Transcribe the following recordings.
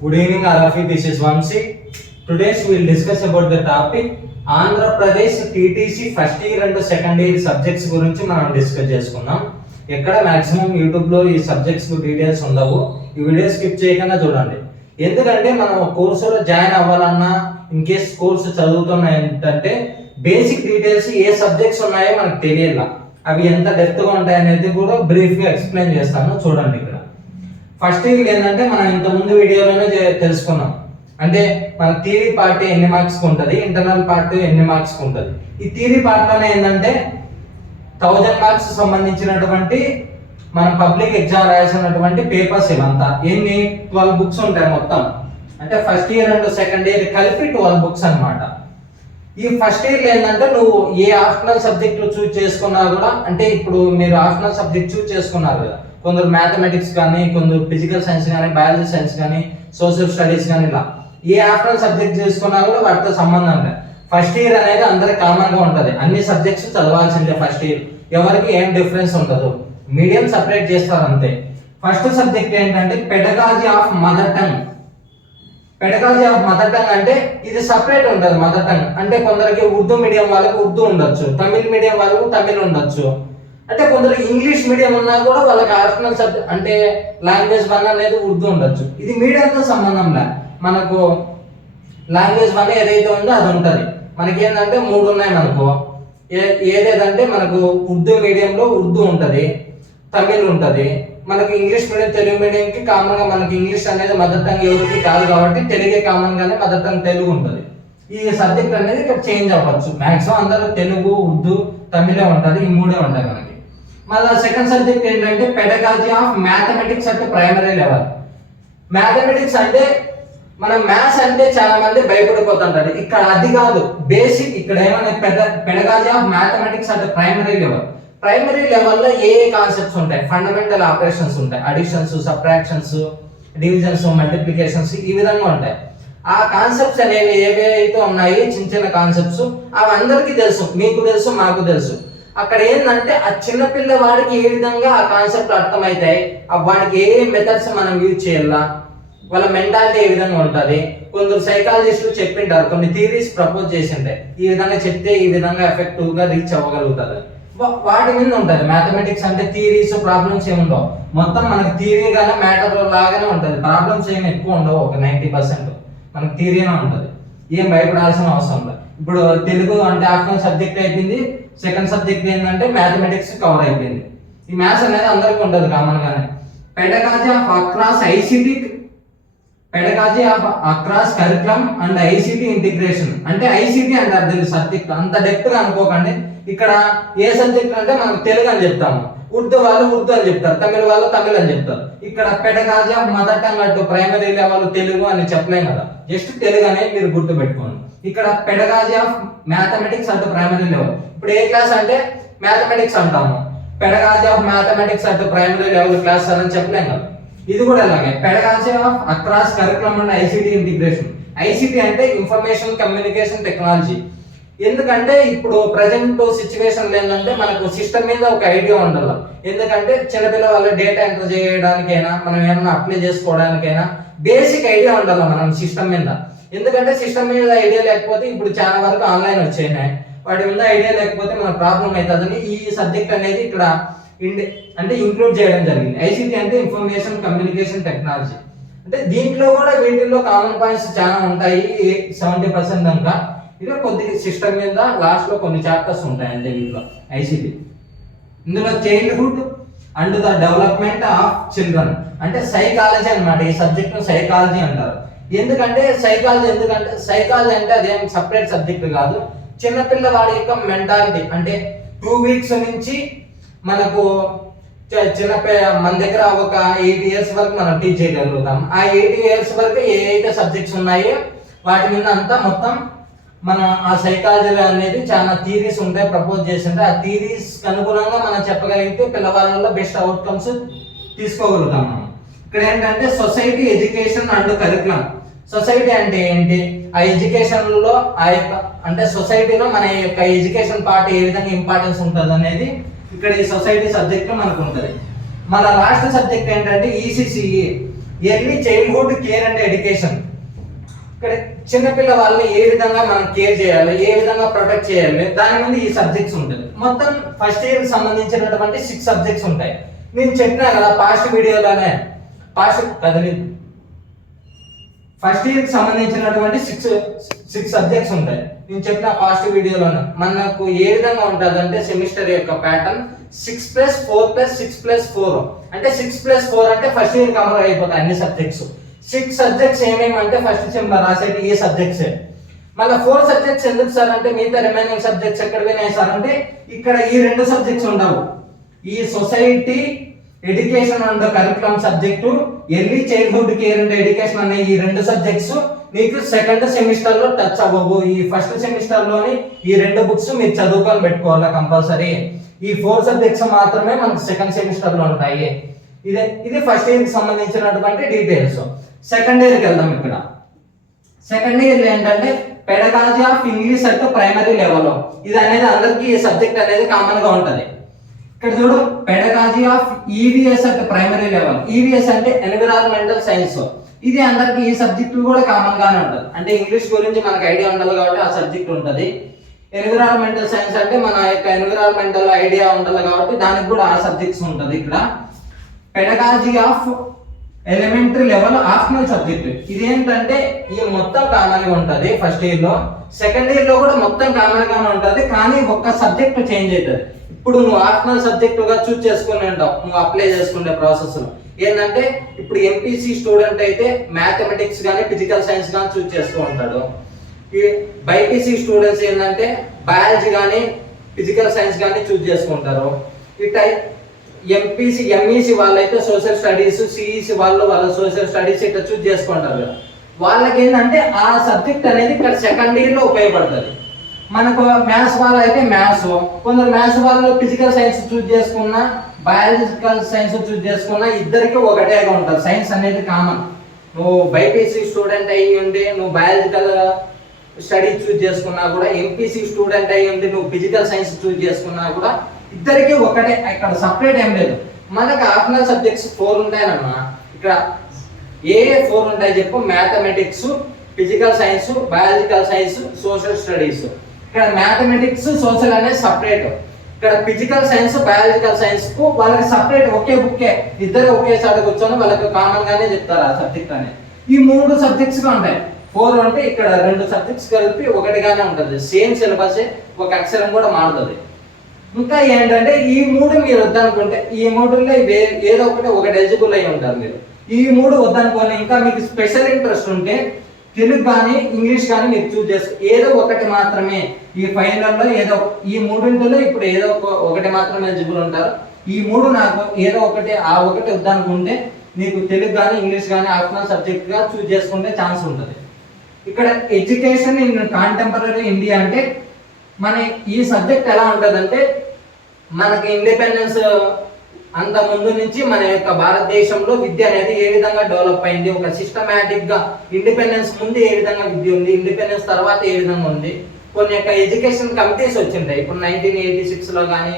Good evening, all of you. This is Vamsi. Today we will discuss about the topic Andhra Pradesh TTC first year and second year subjects గురించి మనం discuss చేసుకుందాం. ఎక్కడ maximum యూట్యూబ్లో ఈ subjects details ఉండవు. ఈ video skip చేయకుండా చూడండి. ఎందుకంటే మనం కోర్సులో జాయిన్ అవ్వాలన్నా ఇన్ కేస్ కోర్సు చదువుతున్నా ఏంటంటే బేసిక్ డీటెయిల్స్ ఏ సబ్జెక్ట్స్ ఉన్నాయో మనకు తెలియాల. అవి ఎంత డెప్త్గా ఉంటాయి అనేది కూడా బ్రీఫ్గా ఎక్స్ప్లెయిన్ చేస్తాను. చూడండి ఇక్కడ ఫస్ట్ ఇయర్ ఏంటంటే మనం ఇంత ముందు వీడియోలోనే తెలుసుకున్నాం. అంటే మన థియరీ పార్ట్ ఎన్ని మార్క్స్కి ఉంటుంది, ఇంటర్నల్ పార్ట్ ఎన్ని మార్క్స్కి ఉంటుంది. ఈ థియరీ పార్ట్లోనే ఏంటంటే 1000 మార్క్స్ సంబంధించినటువంటి మనం పబ్లిక్ ఎగ్జామ్ రాసినటువంటి పేపర్స్ ఇవంతా ఎన్ని 12 బుక్స్ ఉంటాయి మొత్తం. అంటే first year and second year కలిపి 12 బుక్స్ అనమాట. ఈ ఫస్ట్ ఇయర్ ఏంటంటే నువ్వు ఏ ఆప్షనల్ సబ్జెక్ట్ చూస్ చేసుకున్నా కూడా, అంటే ఇప్పుడు మీరు ఆప్షనల్ సబ్జెక్ట్ చూస్ చేసుకున్నారు కదా, కొందరు మ్యాథమెటిక్స్ కానీ, కొందరు ఫిజికల్ సైన్స్ కానీ, బయాలజీ సైన్స్ కానీ, సోషల్ స్టడీస్ కానీ, ఇలా ఏ ఆప్షనల్ సబ్జెక్ట్ చేసుకున్నా కూడా వాటితో సంబంధం లేదు. ఫస్ట్ ఇయర్ అనేది అందరికి కామన్ గా ఉంటుంది. అన్ని సబ్జెక్ట్స్ చదవాల్సిందే ఫస్ట్ ఇయర్. ఎవరికి ఏం డిఫరెన్స్ ఉండదు. మీడియం సపరేట్ చేస్తారు అంతే. ఫస్ట్ సబ్జెక్ట్ ఏంటంటే pedagogy of mother tongue. Pedagogy of mother tongue అంటే ఇది సపరేట్ ఉంటుంది. మదర్ టంగ్ అంటే కొందరికి ఉర్దూ మీడియం వాళ్ళకి ఉర్దూ ఉండొచ్చు, తమిళ్ మీడియం వాళ్ళకు తమిళ్ ఉండొచ్చు. అంటే కొందరు ఇంగ్లీష్ మీడియం ఉన్నా కూడా వాళ్ళకి ఆప్షనల్ సబ్జెక్ట్ అంటే లాంగ్వేజ్ 1 అనేది ఉర్దూ ఉండొచ్చు. ఇది మీడియంతో సంబంధం లే. మనకు లాంగ్వేజ్ 1 ఏదైతే ఉందో అది ఉంటుంది. మనకి ఏంటంటే 3 ఉన్నాయి మనకు. ఏదేదంటే మనకు ఉర్దూ మీడియంలో ఉర్దూ ఉంటుంది, తమిళ్ ఉంటుంది. మనకి ఇంగ్లీష్ మీడియం, తెలుగు మీడియంకి కామన్గా మనకి ఇంగ్లీష్ అనేది మదర్ టంగ్ ఎవరికి కాదు కాబట్టి తెలుగే కామన్గానే మదర్ టంగ్ తెలుగు ఉంటుంది. ఈ సబ్జెక్ట్ అనేది ఇక్కడ చేంజ్ అవ్వచ్చు. మ్యాక్సిమం అందరూ తెలుగు, ఉర్దూ, తమిళే ఉంటుంది. ఈ 3 ఉంటాయి మనకి. మళ్ళీ సెకండ్ సబ్జెక్ట్ ఏంటంటే పెడగాజీ ఆఫ్ మ్యాథమెటిక్స్ అంటే ప్రైమరీ లెవెల్. మ్యాథమెటిక్స్ అంటే మనం మ్యాథ్స్ అంటే చాలా మంది భయపడిపోతుంటారు. ఇక్కడ అది కాదు, బేసిక్. ఇక్కడ ఏమైనా పెడగాజీ ఆఫ్ మ్యాథమెటిక్స్ అంటే ప్రైమరీ లెవెల్. ప్రైమరీ లెవెల్లో ఏ కాన్సెప్ట్స్ ఉంటాయి? ఫండమెంటల్ ఆపరేషన్స్ ఉంటాయి, అడిషన్స్, సబ్ట్రాక్షన్స్, డివిజన్స్, మల్టిప్లికేషన్స్, ఈ విధంగా ఉంటాయి. ఆ కాన్సెప్ట్స్ అనేవి ఏవైతే ఉన్నాయి, చిన్న చిన్న కాన్సెప్ట్స్, అవి అందరికీ తెలుసు. మీకు తెలుసు, మాకు తెలుసు. అక్కడ ఏంటంటే ఆ చిన్నపిల్ల వాడికి ఏ విధంగా ఆ కాన్సెప్ట్ అర్థమవుతాయి, వాడికి ఏ మెథడ్స్ మనం యూజ్ చేయాలా, వాళ్ళ మెంటాలిటీ ఏ విధంగా ఉంటుంది. కొందరు సైకాలజిస్టులు చెప్పింటారు, కొన్ని థియరీస్ ప్రపోజ్ చేసింటాయి, ఈ విధంగా చెప్తే ఈ విధంగా ఎఫెక్టివ్ గా రీచ్ అవ్వగలుగుతుంది. వాటి మీద ఉంటుంది. మ్యాథమెటిక్స్ అంటే థియరీస్, ప్రాబ్లమ్స్ ఏమి ఉండవు. మొత్తం మనకి థియరీగానే మ్యాటర్ లాగానే ఉంటుంది. ప్రాబ్లమ్స్ ఏమి ఎక్కువ ఉండవు. ఒక 90% మనకి థియరీనే ఉంటుంది. ఏం భయపడాల్సిన అవసరం లేదు. ఇప్పుడు తెలుగు అంటే ఆప్షనల్ సబ్జెక్ట్ అయిపోయింది. సెకండ్ సబ్జెక్ట్ ఏంటంటే మ్యాథమెటిక్స్ కవర్ అయిపోయింది. ఈ మ్యాథ్స్ అనేది అందరికీ ఉంటుంది కామన్ గానే. Pedagogy of across ICT, pedagogy of across curriculum and ICT integration. అంటే ఐసిటి అంటారు దీని సబ్జెక్ట్. అంత డెప్త్ గా అనుకోకండి. ఇక్కడ ఏ సబ్జెక్ట్ అంటే మనకు తెలుగు అని చెప్తాము, ఉర్దూ వాళ్ళు ఉర్దూ అని చెప్తారు, తమిళ వాళ్ళు తమిళ్ అని చెప్తారు. ఇక్కడ పెడగాజీ ఆఫ్ మదర్ టంగ్ అటు ప్రైమరీ లెవెల్ తెలుగు అని చెప్పలేం కదా, జస్ట్ తెలుగు అనేది మీరు గుర్తు పెట్టుకోండి. ఇక్కడ పెడగాజీ ఆఫ్ మ్యాథమెటిక్స్ అటు ప్రైమరీ లెవెల్. ఇప్పుడు ఏ క్లాస్ అంటే మ్యాథమెటిక్స్ అంటాము, పెడగాజీ ఆఫ్ మ్యాథమెటిక్స్ అటు ప్రైమరీ లెవెల్ క్లాస్ అని చెప్పలేం కదా. ఇది కూడా అలాగే pedagogy of across curriculum and ICT integration. ICT అంటే ఇన్ఫర్మేషన్ కమ్యూనికేషన్ టెక్నాలజీ. ఎందుకంటే ఇప్పుడు ప్రజెంట్ సిచ్యువేషన్ ఏంటంటే మనకు సిస్టమ్ మీద ఒక ఐడియా ఉండాలి. ఎందుకంటే చిన్నపిల్ల వాళ్ళ డేటా ఎంటర్ చేయడానికైనా, మనం ఏమైనా అప్లై చేసుకోవడానికైనా బేసిక్ ఐడియా ఉండాలి మనం సిస్టమ్ మీద. ఎందుకంటే సిస్టమ్ మీద ఐడియా లేకపోతే ఇప్పుడు చాలా వరకు ఆన్లైన్ వచ్చేసినాయి, వాటి మీద ఐడియా లేకపోతే మనకు ప్రాబ్లం అవుతుందని ఈ సబ్జెక్ట్ అనేది ఇక్కడ అంటే ఇంక్లూడ్ చేయడం జరిగింది. ఐసిటి అంటే ఇన్ఫర్మేషన్ కమ్యూనికేషన్ టెక్నాలజీ. అంటే దీంట్లో కూడా వీటిల్లో కామన్ పాయింట్స్ చాలా ఉంటాయి, 70% దాకా. ఇది కొద్ది సిస్టమ్ మీద లాస్ట్ లో కొన్ని చాప్టర్స్ ఉంటాయి అంటే వీటిలో ఐసిటి. ఇందులో childhood and the development of children అంటే సైకాలజీ అన్నమాట. ఈ సబ్జెక్ట్ సైకాలజీ అంటారు. ఎందుకంటే సైకాలజీ అంటే అదేం సపరేట్ సబ్జెక్ట్ కాదు. చిన్నపిల్ల వాడి యొక్క మెంటాలిటీ అంటే 2 వీక్స్ నుంచి మనకు మన దగ్గర ఒక 8 ఇయర్స్ వరకు మనం టీచ్ చేయగలుగుతాం. ఆ 8 ఇయర్స్ వరకు ఏ అయితే సబ్జెక్ట్స్ ఉన్నాయో వాటి మీద అంతా మొత్తం మన ఆ సైకాలజీ అనేది చాలా థియరీస్ ఉంటాయి, ప్రపోజ్ చేసింటే ఆ థియరీస్ అనుగుణంగా మనం చెప్పగలిగితే పిల్లవాళ్ళలో బెస్ట్ అవుట్కమ్స్ తీసుకోగలుగుతాం మనం. ఇక్కడ ఏంటంటే society, education and curriculum. Society అంటే ఏంటి? ఆ ఎడ్యుకేషన్ లో ఆ యొక్క అంటే సొసైటీలో మన యొక్క ఎడ్యుకేషన్ పార్ట్ ఏ విధంగా ఇంపార్టెన్స్ ఉంటుంది అనేది ఇక్కడ ఈ సొసైటీ సబ్జెక్ట్ లో మనకు ఉంటుంది. మన లాస్ట్ సబ్జెక్ట్ ఏంటంటే ECCE early childhood care and education. ఇక్కడ చిన్నపిల్ల వాళ్ళని ఏ విధంగా మనం కేర్ చేయాలి, ఏ విధంగా ప్రొటెక్ట్ చేయాలి, దాని మీద ఈ సబ్జెక్ట్స్ ఉంటుంది. మొత్తం ఫస్ట్ ఇయర్ కి సంబంధించినటువంటి 6 సబ్జెక్ట్స్ ఉంటాయి. నేను చెప్పినా కదా ఫస్ట్ వీడియోలోనే, ఫస్ట్ ఇయర్ కి సంబంధించినటువంటి సిక్స్ సబ్జెక్ట్స్ ఉంటాయి. నేను చెప్పిన ఫాస్ట్ వీడియోలోనే మనకు ఏ విధంగా ఉంటుంది అంటే సెమిస్టర్ యొక్క ప్యాటర్న్ 6+4+6+4 అంటే 6+4 అంటే ఫస్ట్ ఇయర్ కవర్ అయిపోతాయి అన్ని సబ్జెక్ట్స్. 6 సబ్జెక్ట్స్ ఏమేమంటే ఫస్ట్ సెమ్ లో రాసేటి ఈ సబ్జెక్ట్స్. మళ్ళీ 4 సబ్జెక్ట్స్ ఎందుకు సార్ అంటే మిగతా రిమైనింగ్ సబ్జెక్ట్స్ ఎక్కడ పోయినాయి సార్ అంటే ఇక్కడ ఈ 2 సబ్జెక్ట్స్ ఉండవు. ఈ society education and curriculum subject, early childhood care and education అనే ఈ 2 సబ్జెక్ట్స్ మీకు సెకండ్ సెమిస్టర్ లో టచ్ అవ్వవు. ఈ ఫస్ట్ సెమిస్టర్ లోని ఈ 2 బుక్స్ మీరు చదువుకొని పెట్టుకోవాలా కంపల్సరీ. ఈ 4 సబ్జెక్ట్స్ మాత్రమే మనకు సెకండ్ సెమిస్టర్ లో ఉంటాయి. ఇది ఫస్ట్ ఇయర్ కి సంబంధించినటువంటి డీటెయిల్స్. సెకండ్ ఇయర్ కి వెళ్దాం. ఇక్కడ సెకండ్ ఇయర్ ఏంటంటే pedagogy of English at primary level. ఇది అనేది అందరికి ఈ సబ్జెక్ట్ అనేది కామన్ గా ఉంటది. ఇక్కడ చూడు, pedagogy of EVS at primary level. EVS అంటే ఎన్విరాన్మెంటల్ సైన్స్. ఇది అందరికి ఈ సబ్జెక్ట్ కూడా కామన్ గానే ఉంటది. అంటే ఇంగ్లీష్ గురించి మనకు ఐడియా ఉండాలి కాబట్టి ఆ సబ్జెక్ట్ ఉంటది. ఎన్విరాన్మెంటల్ సైన్స్ అంటే మన యొక్క ఎన్విరాన్మెంటల్ ఐడియా ఉండాలి కాబట్టి దానికి కూడా ఆ సబ్జెక్ట్స్ ఉంటది. ఇక్కడ pedagogy of elementary level optional subject. ఇదేంటంటే ఈ మొత్తం కామన్ గా ఉంటది ఫస్ట్ ఇయర్ లో. సెకండ్ ఇయర్ లో కూడా మొత్తం కామన్ గానే ఉంటది, కానీ ఒక్క సబ్జెక్ట్ చేంజ్ అవుతుంది. ఇప్పుడు నువ్వు ఆప్షనల్ సబ్జెక్ట్ గా చూస్ చేసుకుని ఉంటావు నువ్వు అప్లై చేసుకునే ప్రాసెస్ లో. ఏంటంటే ఇప్పుడు ఎంపీసీ స్టూడెంట్ అయితే మ్యాథమెటిక్స్ కానీ ఫిజికల్ సైన్స్ కానీ చూస్ చేసుకో ఉంటాడు. ఈ బైపీసీ స్టూడెంట్స్ ఏంటంటే బయాలజీ కానీ ఫిజికల్ సైన్స్ కానీ చూస్ చేసుకుంటారు. ఇట్లా ఎంపీసీ ఎంఈసీ వాళ్ళైతే సోషల్ స్టడీస్, సిఈసీ వాళ్ళ సోషల్ స్టడీస్ ఇట్లా చూస్ చేసుకుంటారు. వాళ్ళకి ఏంటంటే ఆ సబ్జెక్ట్ అనేది ఇక్కడ సెకండ్ ఇయర్ లో ఉపయోగపడుతుంది. మనకు మ్యాథ్స్ వాళ్ళు అయితే మ్యాథ్స్, కొందరు మ్యాథ్స్ వాళ్ళు ఫిజికల్ సైన్స్ చూస్ చేసుకున్నా, బయాలజికల్ సైన్స్ చూస్ చేసుకున్నా ఇద్దరికి ఒకటేగా ఉంటుంది. సైన్స్ అనేది కామన్. నువ్వు బైపీసీ స్టూడెంట్ అయ్యి ఉండి నువ్వు బయాలజికల్ స్టడీ చూస్ చేసుకున్నా కూడా, ఎంపీసీ స్టూడెంట్ అయ్యి ఉండి నువ్వు ఫిజికల్ సైన్స్ చూస్ చేసుకున్నా కూడా ఇద్దరికి ఒకటే. ఇక్కడ సపరేట్ ఏం లేదు. మనకు ఆప్షనల్ సబ్జెక్ట్స్ 4 ఉంటాయనమ్మా. ఇక్కడ ఏ 4 ఉంటాయి చెప్పు? Mathematics, physical science, biological science, social studies. ఇక్కడ మ్యాథమెటిక్స్, సోషల్ అనేది సపరేట్. ఇక్కడ ఫిజికల్ సైన్స్, బయాలజికల్ సైన్స్ కు వాళ్ళకి సపరేట్ ఒకే బుక్కే. ఇద్దరు ఒకేసారి కూర్చొని వాళ్ళకి కామన్ గానే చెప్తారు ఆ సబ్జెక్ట్ అనేది. ఈ 3 సబ్జెక్ట్స్ గా ఉంటాయి. 4 అంటే ఇక్కడ 2 సబ్జెక్ట్స్ కలిపి ఒకటిగానే ఉంటుంది. సేమ్ సిలబస్, ఒక అక్షరం కూడా మారుతుంది. ఇంకా ఏంటంటే ఈ 3 మీరు వద్దనుకుంటే ఈ 3లో ఏదో ఒకటి ఎలిజిబుల్ అయి ఉంటారు మీరు. ఈ 3 వద్దనుకోని ఇంకా మీకు స్పెషల్ ఇంట్రెస్ట్ ఉంటే తెలుగు కానీ ఇంగ్లీష్ కానీ మీరు చూస్ చేస్తారు. ఏదో ఒకటి మాత్రమే ఈ ఫైనల్లో ఏదో ఈ 3లో ఇప్పుడు ఏదో ఒకటి మాత్రమే ఎలిజిబుల్ ఉంటారు. ఈ 3 నాకు ఏదో ఒకటి ఆ ఒకటి వద్దనుకుంటే నీకు తెలుగు కానీ ఇంగ్లీష్ కానీ ఆప్షనల్ సబ్జెక్ట్ గా చూస్ చేసుకుంటే ఛాన్స్ ఉంటుంది. ఇక్కడ ఎడ్యుకేషన్ ఇన్ కాంటెంపరీ ఇండియా అంటే మన ఈ సబ్జెక్ట్ ఎలా ఉంటుందంటే మనకి ఇండిపెండెన్స్ అంత ముందు నుంచి మన యొక్క భారతదేశంలో విద్య అనేది ఏ విధంగా డెవలప్ అయింది, ఒక సిస్టమేటిక్ గా ఇండిపెండెన్స్ ముందు ఏ విధంగా విద్య ఉంది, ఇండిపెండెన్స్ తర్వాత ఏ విధంగా ఉంది. కొన్ని యొక్క ఎడ్యుకేషన్ కమిటీస్ వచ్చింటాయి. ఇప్పుడు 1986 లో కానీ,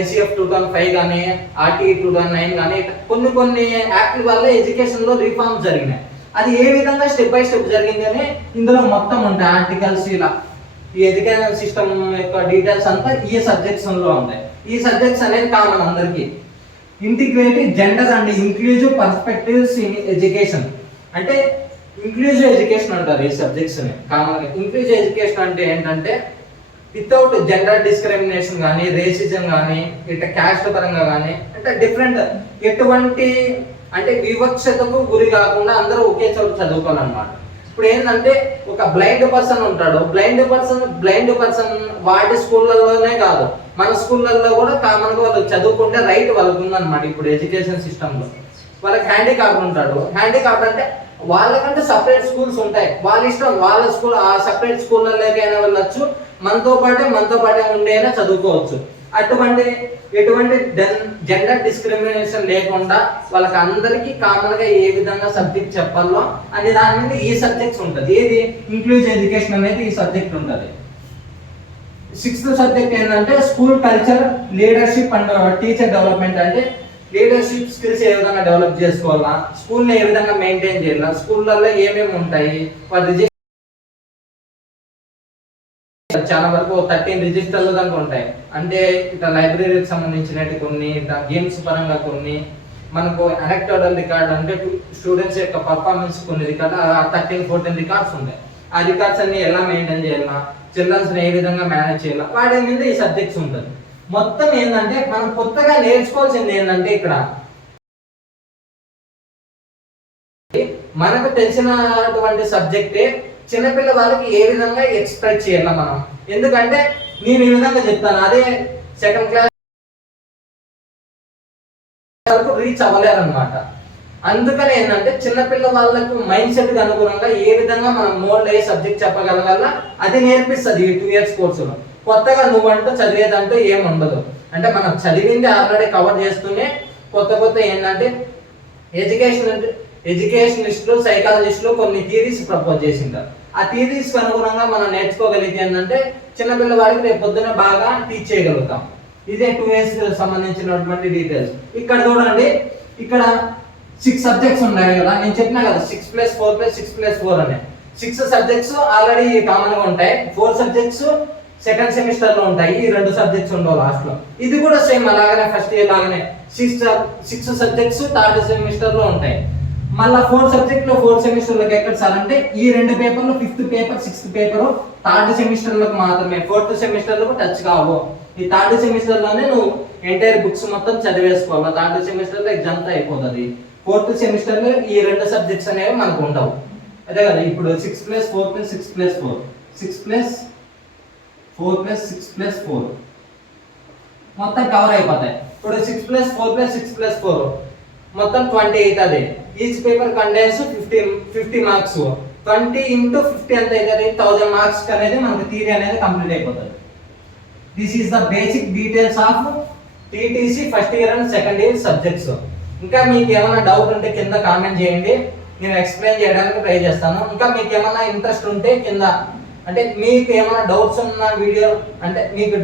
NCF 2005 కానీ, RTE 2009 కానీ కొన్ని యాక్ట్ వల్ల ఎడ్యుకేషన్ లో రిఫార్మ్స్ జరిగినాయి. అది ఏ విధంగా స్టెప్ బై స్టెప్ జరిగింది అని ఇందులో మొత్తం ఉంటాయి ఆర్టికల్స్. ఇలా ఈ ఎడ్యుకేషన్ సిస్టమ్ యొక్క డీటెయిల్స్ అంతా ఈ సబ్జెక్ట్స్ లో ఉంటాయి. ఈ సబ్జెక్ట్స్ అనేది కామన్ అందరికి. Integrative gender and inclusive perspectives in education అంటే ఇంక్లూజివ్ ఎడ్యుకేషన్ అంటారు ఈ సబ్జెక్ట్స్ ని కామన్ గా. ఇంక్లూజివ్ ఎడ్యుకేషన్ అంటే ఏంటంటే వితౌట్ జెండర్ డిస్క్రిమినేషన్ కానీ, రేసిజం కానీ, ఇట్లా క్యాస్ట్ పరంగా కానీ, అంటే డిఫరెంట్ ఎటువంటి అంటే వివక్షతకు గురి కాకుండా అందరూ ఒకే చోట చదువుకోవాలన్నమాట. ఇప్పుడు ఏంటంటే ఒక బ్లైండ్ పర్సన్ ఉంటాడు. బ్లైండ్ పర్సన్ వాటి స్కూళ్ళలోనే కాదు మన స్కూళ్ళల్లో కూడా కామన్ గా వాళ్ళు చదువుకుంటే రైట్ వాళ్ళకు ఉందన్నమాట. ఇప్పుడు ఎడ్యుకేషన్ సిస్టమ్ లో వాళ్ళకి హ్యాండిక్యాప్ ఉంటాడు. హ్యాండిక్యాప్ అంటే వాళ్ళకంటే సపరేట్ స్కూల్స్ ఉంటాయి. వాళ్ళ ఇష్టం, వాళ్ళ స్కూల్ ఆ సపరేట్ స్కూళ్ళలోకైనా వెళ్ళొచ్చు, మనతో పాటే ఉండేనా చదువుకోవచ్చు. ఎటువంటి జెండర్ డిస్క్రిమినేషన్ లేకుండా వాళ్ళకి అందరికీ కామన్ గా ఏ విధంగా సబ్జెక్ట్ చెప్పాలో అనే దాని మీద ఈ సబ్జెక్ట్స్ ఉంటుంది. ఏది ఇంక్లూజివ్ ఎడ్యుకేషన్ అనేది ఈ సబ్జెక్ట్ ఉంటుంది. 6th సబ్జెక్ట్ ఏంటంటే school culture, leadership and teacher development. అంటే లీడర్షిప్ స్కిల్స్ ఏ విధంగా డెవలప్ చేసుకోవాలా, స్కూల్ని ఏ విధంగా మెయింటైన్ చేయాలా, స్కూళ్ళల్లో ఏమేమి ఉంటాయి, వాటి చాలా వరకు 13 రిజిస్టర్లు దాకా ఉంటాయి. అంటే ఇట్లా లైబ్రరీకి సంబంధించినట్టు కొన్ని, ఇట్లా గేమ్స్ పరంగా కొన్ని, మనకు అనెక్టోడల్ రికార్డ్ అంటే స్టూడెంట్స్ యొక్క పర్ఫార్మెన్స్ కొన్ని రికార్డ్ 13-14 రికార్డ్స్ ఉంటాయి. ఆ రికార్డ్స్ అన్ని ఎలా మెయింటైన్ చేయాలా, చిల్డ్రన్స్ ఏ విధంగా మేనేజ్ చేయాలా, వాటి మీద ఈ సబ్జెక్ట్స్ ఉంటుంది. మొత్తం ఏంటంటే మనం కొత్తగా నేర్చుకోవాల్సింది ఏంటంటే ఇక్కడ మనకు తెలిసినటువంటి సబ్జెక్టే చిన్నపిల్ల వాళ్ళకి ఏ విధంగా ఎక్స్ప్రెస్ చేయాలి మనం. ఎందుకంటే నేను ఈ విధంగా చెప్తాను, అదే సెకండ్ క్లాస్ వరకు రీచ్ అవ్వలేరు అనమాట. అందుకని ఏంటంటే చిన్నపిల్ల వాళ్ళకు మైండ్ సెట్ కి అనుగుణంగా ఏ విధంగా మనం మోల్డ్ అయ్యే సబ్జెక్ట్ చెప్పగలగాల అది నేర్పిస్తుంది ఈ 2 ఇయర్స్ కోర్సులో. కొత్తగా నువ్వంటూ చదివేదంటూ ఏమి ఉండదు. అంటే మనం చదివింది ఆల్రెడీ కవర్ చేస్తూనే కొత్త ఏంటంటే ఎడ్యుకేషనిస్టులు, సైకాలజిస్టులు కొన్ని థియరీస్ ప్రపోజ్ చేసింటారు. ఆ థియరీస్ అనుగుణంగా మనం నేర్చుకోగలిగితే ఏంటంటే చిన్నపిల్ల వాడికి రేపు పొద్దున బాగా టీచ్ చేయగలుగుతాం. ఇదే 2 ఇయర్స్ సంబంధించినటువంటి డీటెయిల్స్. ఇక్కడ చూడండి, ఇక్కడ 6 సబ్జెక్ట్స్ ఉన్నాయి కదా, నేను చెప్పినా కదా 6+4+6+4 అనే 6 సబ్జెక్ట్స్ ఆల్రెడీ కామన్ గా ఉంటాయి. 4 సబ్జెక్ట్స్ సెకండ్ సెమిస్టర్ లో ఉంటాయి, ఈ 2 సబ్జెక్ట్స్ ఉండవు లాస్ట్ లో. ఇది కూడా సేమ్ అలాగనే ఫస్ట్ ఇయర్ లాగానే 6 సబ్జెక్ట్స్ థర్డ్ సెమిస్టర్ లో ఉంటాయి. మళ్ళా 4 సబ్జెక్ట్ లో 4 సెమిస్టర్లకు ఎక్కడ సార్ అంటే ఈ 2 పేపర్లు 5th paper 6th paper third సెమిస్టర్లకు మాత్రమే, 4th సెమిస్టర్లకు టచ్ కావు. ఈ థర్డ్ సెమిస్టర్ లోనే నువ్వు ఎంటైర్ బుక్స్ మొత్తం చదివేసుకోవాలి. థర్డ్ సెమిస్టర్ లో ఎగ్జామ్ తో అయిపోతుంది. 4th సెమిస్టర్ లో ఈ 2 సబ్జెక్ట్స్ అనేవి మనకు ఉండవు. అదే కదా ఇప్పుడు 6+4+6+4 6+4+6+4 మొత్తం కవర్ అయిపోతాయి. ఇప్పుడు 6+4+6+4 మొత్తం 28 అది. Each paper contains 50 marks. 20 into 50 ఎంత అవుతుంది, 1000 మార్క్స్ అనేది మనకు థియరీ అనేది కంప్లీట్ అయిపోతుంది. This is the basic details of TTC first year and second year subjects. ఇంకా మీకు ఏమైనా డౌట్ ఉంటే కింద కామెంట్ చేయండి, నేను ఎక్స్ప్లెయిన్ చేయడానికి ట్రై చేస్తాను. ఇంకా మీకు ఏమైనా ఇంట్రెస్ట్ ఉంటే కింద, అంటే మీకు ఏమైనా డౌట్స్ ఉన్న వీడియో, అంటే మీకు